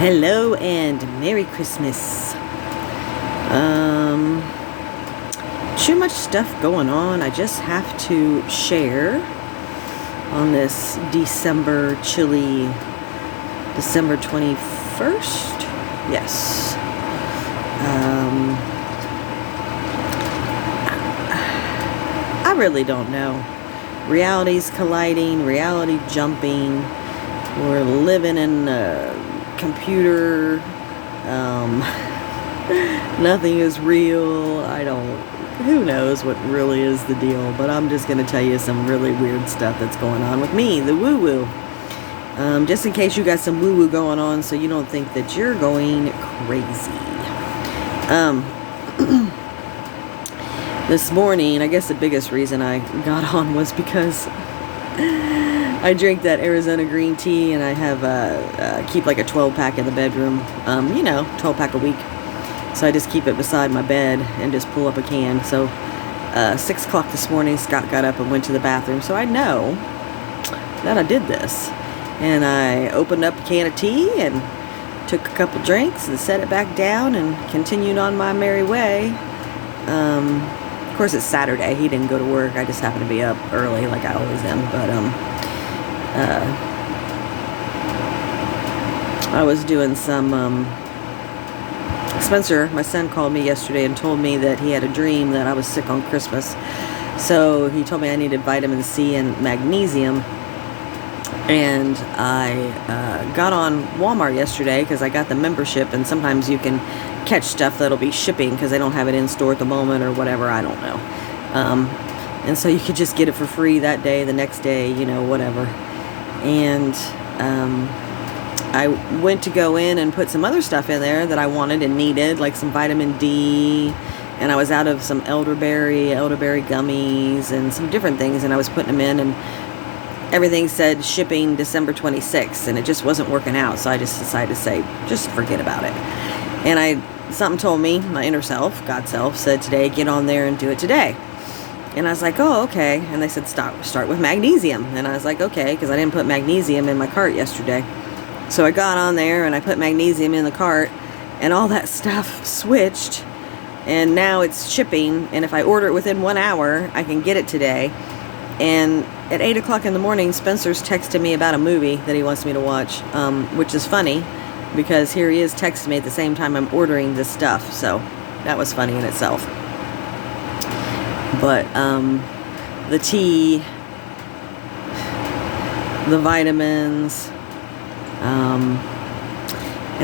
Hello and Merry Christmas. Too much stuff going on. I just have to share on this chilly December 21st. Yes. I really don't know. Reality's colliding, reality jumping. We're living in a computer. Nothing is real. Who knows what really is the deal, but I'm just going to tell you some really weird stuff that's going on with me, the woo-woo. Just in case you got some woo-woo going on so you don't think that you're going crazy. This morning, I guess the biggest reason I got on was because I drink that Arizona green tea, and I have keep like a 12-pack in the bedroom. 12-pack a week. So I just keep it beside my bed and just pull up a can. So 6 o'clock this morning, Scott got up and went to the bathroom. So I know that I did this. And I opened up a can of tea and took a couple drinks and set it back down and continued on my merry way. Of course, it's Saturday. He didn't go to work. I just happened to be up early like I always am. But I was doing some... Spencer, my son, called me yesterday and told me that he had a dream that I was sick on Christmas. So he told me I needed vitamin C and magnesium. And I got on Walmart yesterday because I got the membership, and sometimes you can catch stuff that'll be shipping because they don't have it in store at the moment or whatever. I don't know. And so you could just get it for free that day, the next day, whatever. And I went to go in and put some other stuff in there that I wanted and needed, like some vitamin D, and I was out of some elderberry gummies and some different things, and I was putting them in, and everything said shipping December 26th, and it just wasn't working out, so I just decided to say, just forget about it. And something told me, my inner self, God self, said today, get on there and do it today. And I was like, oh, okay. And they said, start with magnesium. And I was like, okay, because I didn't put magnesium in my cart yesterday. So I got on there and I put magnesium in the cart, and all that stuff switched, and now it's shipping, and if I order it within 1 hour, I can get it today. And at 8 o'clock in the morning, Spencer's texted me about a movie that he wants me to watch, which is funny, because here he is texting me at the same time I'm ordering this stuff, so that was funny in itself. But the tea, the vitamins... and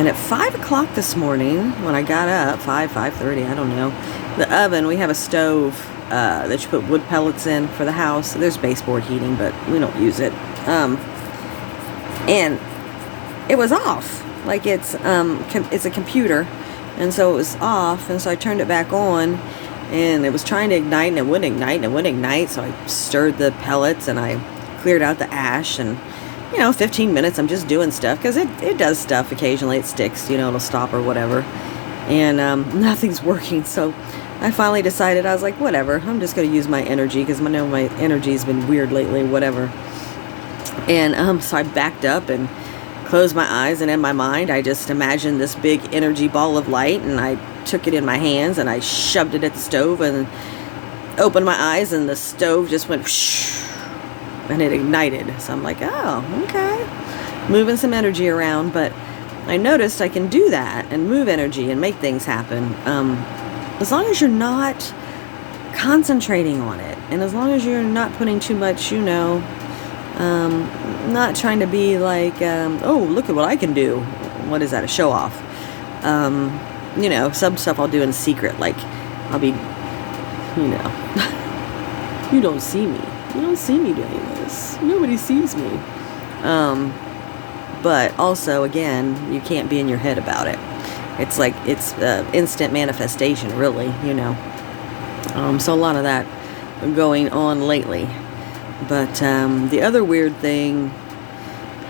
at 5 o'clock this morning, when I got up, 5:30, I don't know, the oven, we have a stove that you put wood pellets in for the house. There's baseboard heating, but we don't use it. And it was off. Like it's a computer, and so it was off, and so I turned it back on, and it was trying to ignite, and it wouldn't ignite, so I stirred the pellets, and I cleared out the ash, and 15 minutes, I'm just doing stuff, because it does stuff occasionally. It sticks, it'll stop or whatever. And nothing's working, so I finally decided, I was like, whatever, I'm just going to use my energy, because I know my energy's been weird lately, whatever. And so I backed up and closed my eyes, and in my mind, I just imagined this big energy ball of light, and I took it in my hands, and I shoved it at the stove, and opened my eyes, and the stove just went whoosh, and it ignited. So I'm like, oh, okay. Moving some energy around, but I noticed I can do that and move energy and make things happen. As long as you're not concentrating on it, and as long as you're not putting too much, not trying to be like, oh, look at what I can do. What is that, a show off? Some stuff I'll do in secret, like I'll be, you don't see me. You don't see me doing this. Nobody sees me. But also, again, you can't be in your head about it. It's like, it's instant manifestation, really, So a lot of that going on lately. But the other weird thing,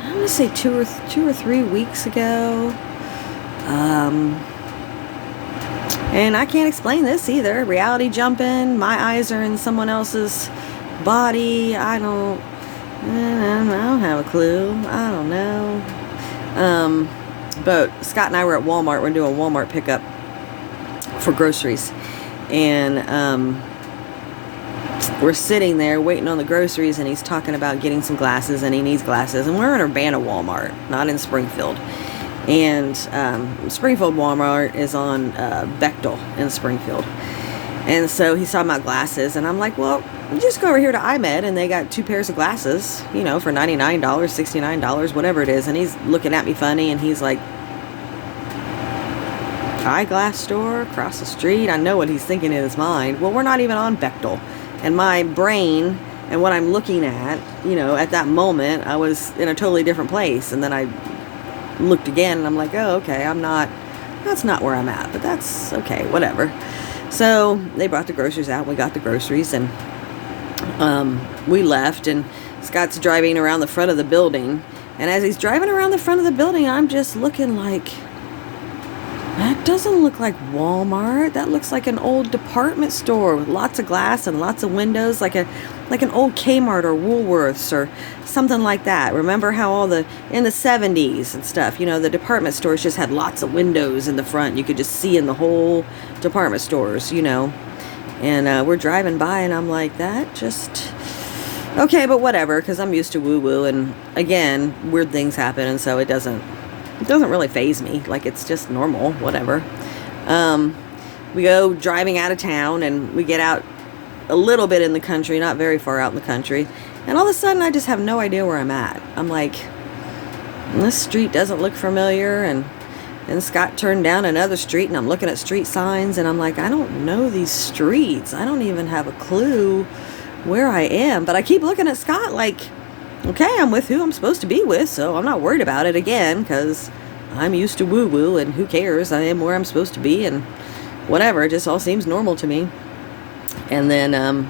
I'm going to say 2 or 3 weeks ago, and I can't explain this either. Reality jumping, my eyes are in someone else's body. I don't have a clue. I don't know. But Scott and I were at Walmart. We're doing a Walmart pickup for groceries. And we're sitting there waiting on the groceries, and he's talking about getting some glasses, and he needs glasses. And we're in Urbana Walmart, not in Springfield. And Springfield Walmart is on Bechtel in Springfield. And so he's talking about glasses, and I'm like, well, just go over here to iMed, and they got 2 pairs of glasses, you know, for $99, $69, whatever it is. And he's looking at me funny, and he's like, eyeglass store across the street. I know what he's thinking in his mind. Well, we're not even on Bechtel. And my brain and what I'm looking at, you know, at that moment, I was in a totally different place. And then I looked again, and I'm like, oh, okay, that's not where I'm at, but that's okay, whatever. So they brought the groceries out. We got the groceries, and we left, and Scott's driving around the front of the building. And as he's driving around the front of the building, I'm just looking like, that doesn't look like Walmart. That looks like an old department store with lots of glass and lots of windows, like an old Kmart or Woolworths or something like that. Remember how in the 70s and stuff, you know, the department stores just had lots of windows in the front. You could just see in the whole department stores, you know. And we're driving by, and I'm like, that just... Okay, but whatever, because I'm used to woo-woo, and again, weird things happen, and so it doesn't really faze me. Like, it's just normal, whatever. We go driving out of town, and we get out a little bit in the country, not very far out in the country, and all of a sudden I just have no idea where I'm at. I'm like, this street doesn't look familiar, and Scott turned down another street, and I'm looking at street signs, and I'm like, I don't know these streets. I don't even have a clue where I am. But I keep looking at Scott like, okay, I'm with who I'm supposed to be with, so I'm not worried about it again, because I'm used to woo-woo, and who cares? I am where I'm supposed to be, and whatever. It just all seems normal to me. And then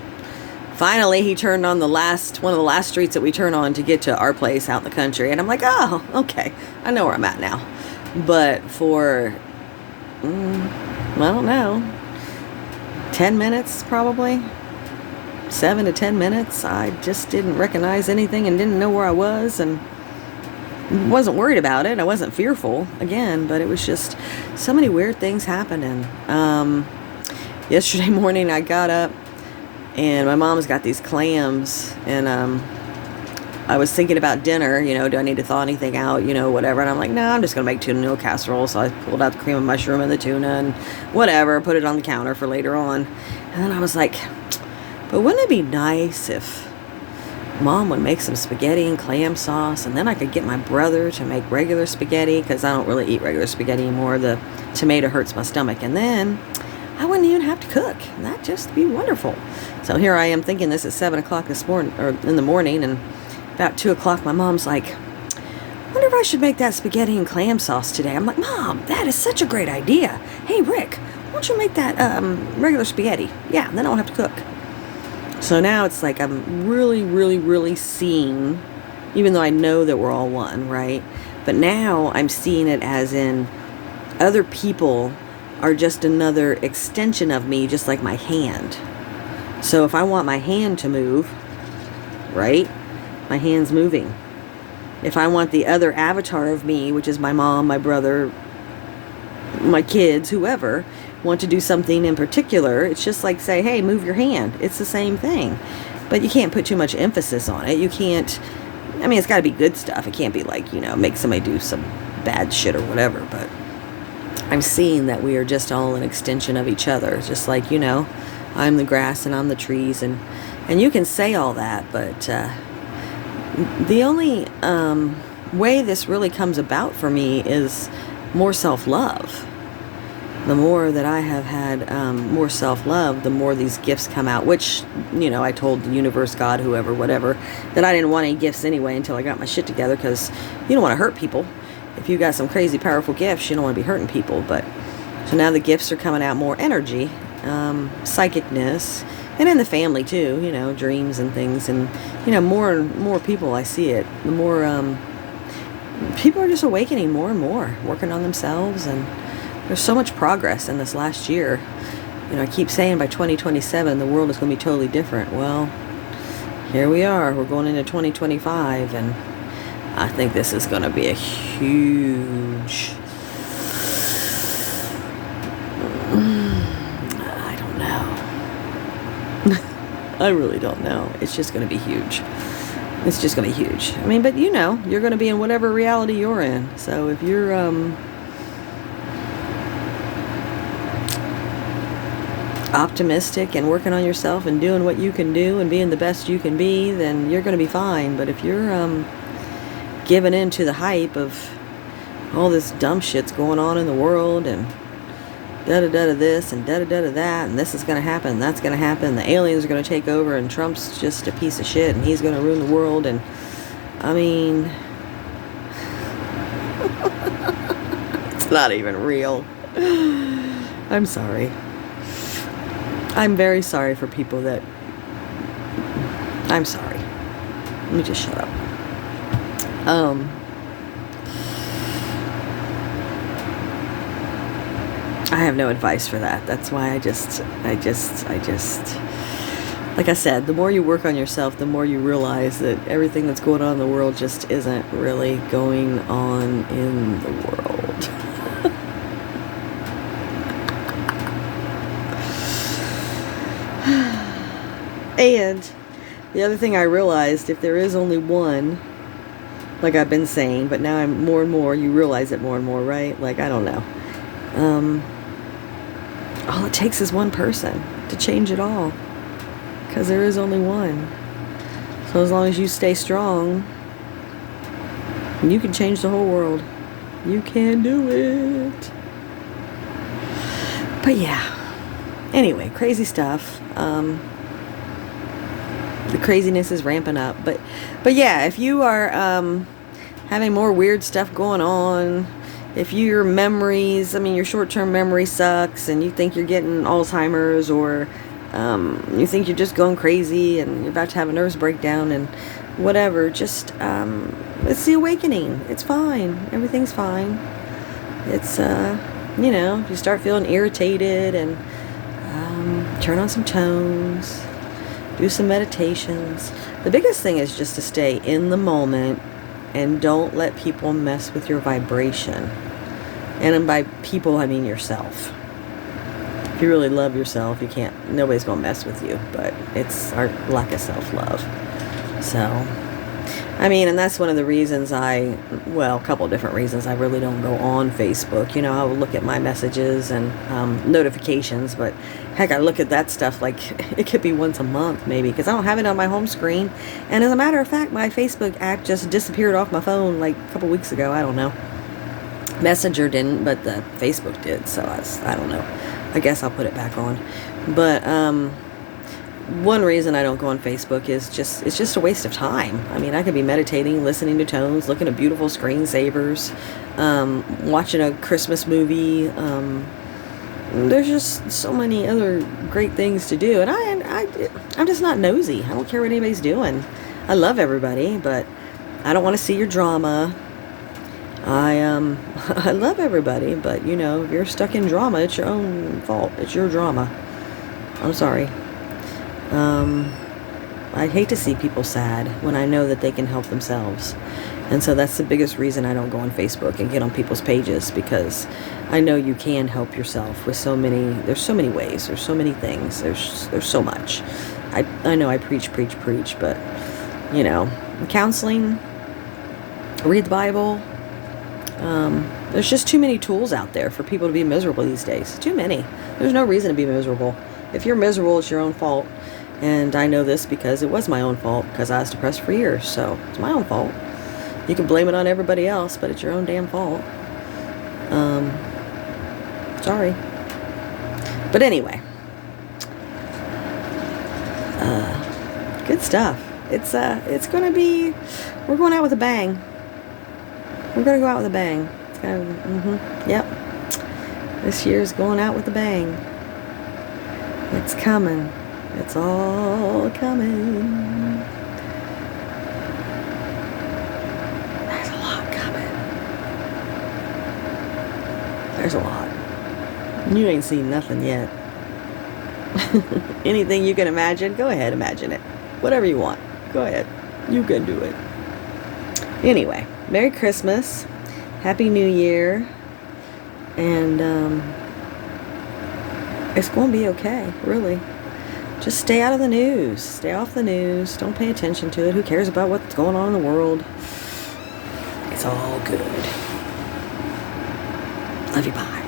finally he turned on one of the last streets that we turn on to get to our place out in the country, and I'm like, oh, okay, I know where I'm at now. But for, I don't know, 10 minutes probably, 7 to 10 minutes, I just didn't recognize anything and didn't know where I was, and wasn't worried about it. I wasn't fearful, again, but it was just so many weird things happening. Yesterday morning I got up, and my mom's got these clams, and I was thinking about dinner, you know, do I need to thaw anything out, you know, whatever. And I'm like, no, I'm just going to make tuna noodle casserole. So I pulled out the cream of mushroom and the tuna and whatever, put it on the counter for later on. And then I was like, but wouldn't it be nice if Mom would make some spaghetti and clam sauce, and then I could get my brother to make regular spaghetti, because I don't really eat regular spaghetti anymore. The tomato hurts my stomach. And then I wouldn't even have to cook. And that'd just be wonderful. So here I am thinking this at 7 o'clock this morning, or in the morning, and about 2 o'clock, my mom's like, I wonder if I should make that spaghetti and clam sauce today. I'm like, Mom, that is such a great idea. Hey, Rick, why don't you make that regular spaghetti? Yeah, then I don't have to cook. So now it's like I'm really, really, really seeing, even though I know that we're all one, right? But now I'm seeing it as in other people are just another extension of me, just like my hand. So if I want my hand to move, right? My hand's moving. If I want the other avatar of me, which is my mom, my brother, my kids, whoever, want to do something in particular, it's just like say, hey, move your hand. It's the same thing. But you can't put too much emphasis on it. You can't, I mean, it's got to be good stuff. It can't be like, you know, make somebody do some bad shit or whatever. But I'm seeing that we are just all an extension of each other. Just like, you know, I'm the grass and I'm the trees. And you can say all that, but the only way this really comes about for me is more self-love. The more that I have had more self-love, the more these gifts come out, which, you know, I told the universe, God, whoever, whatever, that I didn't want any gifts anyway until I got my shit together, because you don't want to hurt people. If you got some crazy powerful gifts, you don't want to be hurting people. But so now the gifts are coming out, more energy, psychicness, and in the family too, you know, dreams and things. And, you know, more and more people, I see it, the more people are just awakening more and more, working on themselves. And there's so much progress in this last year. You know, I keep saying by 2027 the world is going to be totally different. Well, here we are. We're going into 2025, and I think this is going to be a huge huge. I don't know. I really don't know. It's just going to be huge. It's just going to be huge. I mean, but you're going to be in whatever reality you're in. So if you're optimistic and working on yourself and doing what you can do and being the best you can be, then you're going to be fine. But if you're giving in to the hype of all this dumb shit's going on in the world and da-da-da-da this and da-da-da-da that, and this is going to happen, and that's going to happen, the aliens are going to take over, and Trump's just a piece of shit, and he's going to ruin the world, and I mean, it's not even real. I'm sorry. I'm very sorry for people that... I'm sorry. Let me just shut up. I have no advice for that. That's why I just, like I said, the more you work on yourself, the more you realize that everything that's going on in the world just isn't really going on in the world. And the other thing I realized, if there is only one, like I've been saying, but now I'm more and more, you realize it more and more, right? Like, I don't know. All it takes is one person to change it all, because there is only one. So as long as you stay strong, you can change the whole world. You can do it. But yeah. Anyway, crazy stuff. The craziness is ramping up. But yeah, if you are having more weird stuff going on, if your memories, I mean, your short-term memory sucks and you think you're getting Alzheimer's, or you think you're just going crazy and you're about to have a nervous breakdown and whatever, just, it's the awakening. It's fine. Everything's fine. It's, if you start feeling irritated, and turn on some tones, do some meditations. The biggest thing is just to stay in the moment and don't let people mess with your vibration. And by people, I mean yourself. If you really love yourself, nobody's going to mess with you, but it's our lack of self-love. So, I mean, and that's one of the reasons a couple of different reasons I really don't go on Facebook. I will look at my messages and notifications, but heck, I look at that stuff like it could be once a month maybe, because I don't have it on my home screen. And as a matter of fact, my Facebook app just disappeared off my phone like a couple weeks ago. I don't know. Messenger didn't, but the Facebook did. So I don't know. I guess I'll put it back on. But one reason I don't go on Facebook is it's just a waste of time. I mean, I could be meditating, listening to tones, looking at beautiful screensavers, watching a Christmas movie. There's just so many other great things to do, and I'm just not nosy. I don't care what anybody's doing. I love everybody, but I don't want to see your drama. I love everybody, but if you're stuck in drama, it's your own fault. It's your drama. I'm sorry. I hate to see people sad when I know that they can help themselves. And so that's the biggest reason I don't go on Facebook and get on people's pages, because I know you can help yourself with there's so many ways, there's so many things, there's so much. I know I preach, but, counseling, read the Bible, there's just too many tools out there for people to be miserable these days. Too many. There's no reason to be miserable. If you're miserable, it's your own fault. And I know this because it was my own fault, because I was depressed for years. So it's my own fault. You can blame it on everybody else, but it's your own damn fault. Sorry. But anyway. Good stuff. It's going to be... We're going out with a bang. We're going to go out with a bang. It's yep. This year's going out with a bang. It's coming. It's all coming. There's a lot coming. There's a lot. You ain't seen nothing yet. Anything you can imagine, go ahead, imagine it. Whatever you want, go ahead. You can do it. Anyway, Merry Christmas. Happy New Year. And it's going to be okay, really. Just stay out of the news. Stay off the news. Don't pay attention to it. Who cares about what's going on in the world? It's all good. Love you, bye.